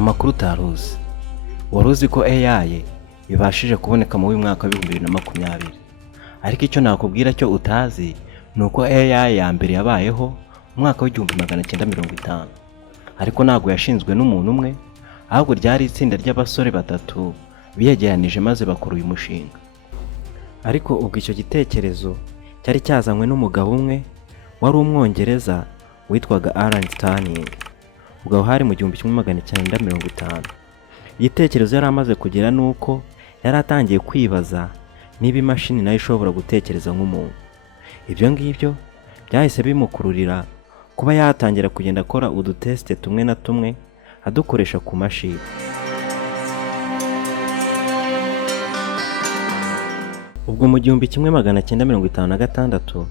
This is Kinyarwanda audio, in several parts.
amakuru utaruzi. Wari uzi ko AI ibashije kuboneka mu mwaka wa 2020, ariko icyo nakubwira cyo utazi ni uko AI ya mbere yabayeho mu mwaka wa 1950, ariko ntabwo yashinzwe n'umuntu umwe, ahubwo ryari itsinda ry'abasore batatu biyegeranije maze bakora uyu mushinga. Ariko ubwo icyo gitekerezo cyari cyazanywe n'umugabo umwe wari umwongereza witwaga Alan Turing. Ubwo hari mu 1950. Igitekerezo yari amaze kugera nuko yari atangiye kwibaza niba imashini nayo ishobora gutekereza nk'umuntu. Ibyo ngibyo byahise bimukururira kuba yatangira kugenda akora uduteste tumwe na tumwe adukoresha ku mashini. Ubwo mu 1956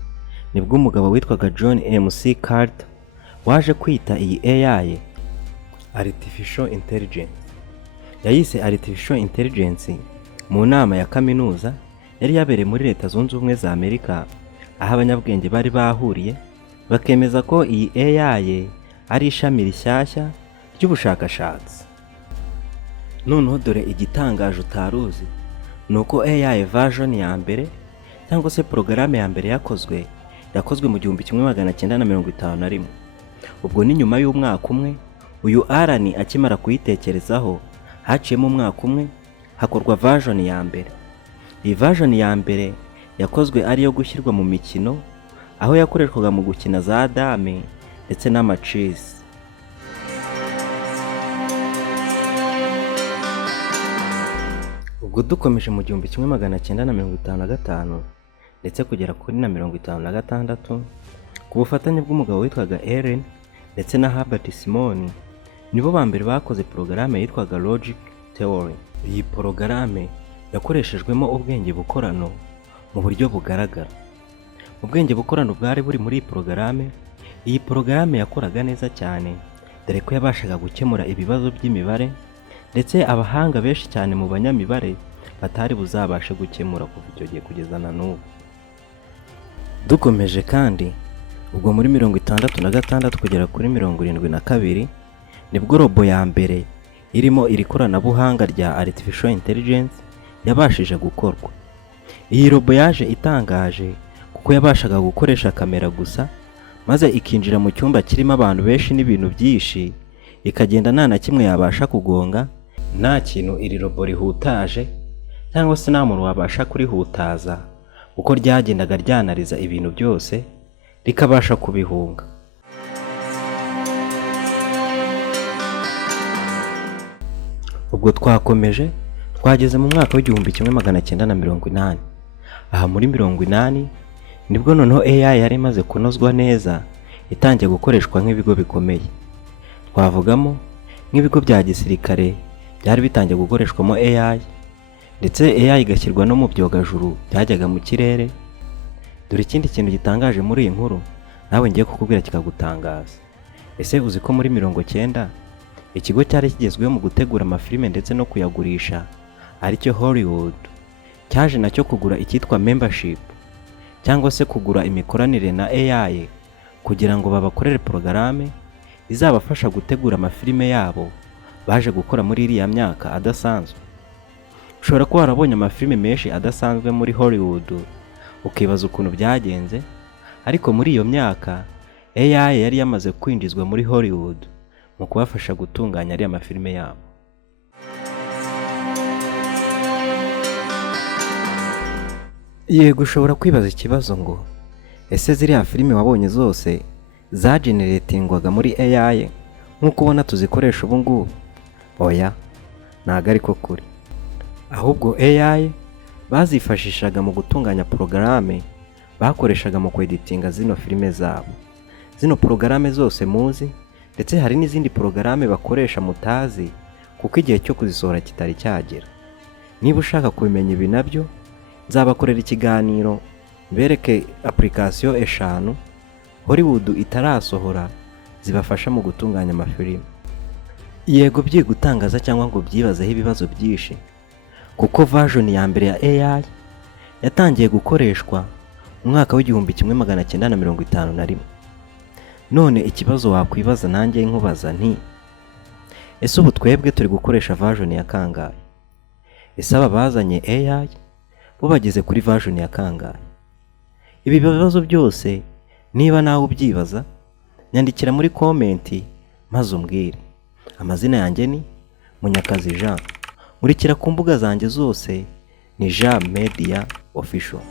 nibwo umugabo witwaga John M.C. Carter waje kwita iyi AI Artificial Intelligence. Yayise Artificial Intelligence mu nama ya kaminuza yari yabereye muri Leta Zunze Ubumwe za Amerika, aho abanyabwenge bari bahuriye bakemeza ko iyi AI ari ishami rishyashya ry'ubushakashatsi. Noneho dore igitangaje utaruzi, nuko AI version ya mbere cyangwa se porogaramu ya mbere yakozwe mu 1951. Ubwo ni nyuma y'umwaka umwe uyu Alan akimara kuyitekerezaho, haciyemo umwaka umwe hakorwa version ya mbere. Iyi version ya mbere yakozwe ari yo gushyirwa mu mikino, aho yakoreshwaga mu gukina za dame ndetse n'amachess. Ubwo dukomeje mu 1955 ndetse kugera kuri na 1956, ku bufatanye bw'umugabo witwaga Ellen ndetse na Herbert Simon, nibo ba mbere bakoze porogaramu yitwaga Logic Theory. Iyi porogaramu yakoreshejwemo ubwenge bukorano mu buryo bugaragara. Ubwenge bukorano bwari buri muri iyi porogaramu. Iyi porogaramu yakoraga neza cyane, dore ko yabashaga gukemura ibibazo by'imibare ndetse abahanga benshi cyane mu banyamibare batari buzabashe gukemura kuva icyo gihe kugeza na n'ubu. Dukomeje kandi, ubwo muri 1966 kugera kuri 1972 nibwo robo ya mbere irimo iri koranabuhanga rya Artificial Intelligence yabashije gukorwa. Iyi robo yaje itangaje kuko yabashaga gukoresha kamera gusa, maze ikinjira mu cyumba kirimo abantu benshi n'ibintu byinshi, ikagenda nta na kimwe yabasha kugonga, nta kintu iri robo rihutaje cyangwa se nta muntu wabasha kurihutaza, uko ryagendaga ryanariza ibintu byose rikabasha kubihunga. Ubwo twakomeje twageze mu mwaka wa 1980. Aha muri 1980 nibwo noneho AI yari imaze kunozwa neza, itangiye gukoreshwa nk'ibigo bikomeye. Twavugamo nk'ibigo bya gisirikare byari bitangiye gukoreshwamo AI, ndetse AI igashyirwa no mu byogajuru byajyaga mu kirere. Dore ikindi kintu gitangaje muri iyi nkuru nawe ngiye kukubwira kikagutangaza. Ese uzi ko muri 1990 ikigo cyari kigezweho mu gutegura amafilime ndetse no kuyagurisha aricyo Hollywood cyaje nacyo kugura icyitwa membership, cyangwa se kugura imikoranire na AI kugira ngo babakorere porogaramu izabafasha gutegura amafilime yabo baje gukora muri iriya myaka adasanzwe. Ushobora kuba warabonye amafilime menshi adasanzwe muri Hollywood ukibaza ukuntu byagenze, ariko muri iyo myaka AI yari yamaze kwinjizwa muri Hollywood mu kubafasha gutunganya ariya mafilime yabo. Yego, ushobora kwibaza ikibazo ngo ese ziriya filime wabonye zose zageneratingwaga muri AI nk'uko ubona tuzikoresha ubu ngubu? Oya, ntago ariko kuri. Ahubwo AI bazifashishaga mu gutunganya porogaramu bakoreshaga mu kweditinga zino filime zabo. Zino porogaramu zose muzi, ndetse hari n'izindi porogaramu bakoresha mutazi kuko igihe cyo kuzisohora kitari cyagera. Niba ushaka kubimenya ibi nabyo, nzabakorera ikiganiro bereke application 5 Hollywood itarasohora zibafasha mu gutunganya amafilime. Yego, byiga utangaza cyangwa ngo byibazeho ibibazo byinshi, kuko version ya mbere ya AI yatangiye gukoreshwa mu mwaka wa 1951. None ikibazo wakwibaza nanjye nkubaza nti Ese ubu twebwe turi gukoresha version ya kangahe? Ese aba bazanye AI bo bageze kuri version ya kangahe? Ibi bibazo byose niba nawe ubyibaza, nyandikira muri komenti maze umbwire. Amazina yanjye ni Munyakazi Jean. Nkurikira ku mbuga zanjye zose ni Jean Media Official.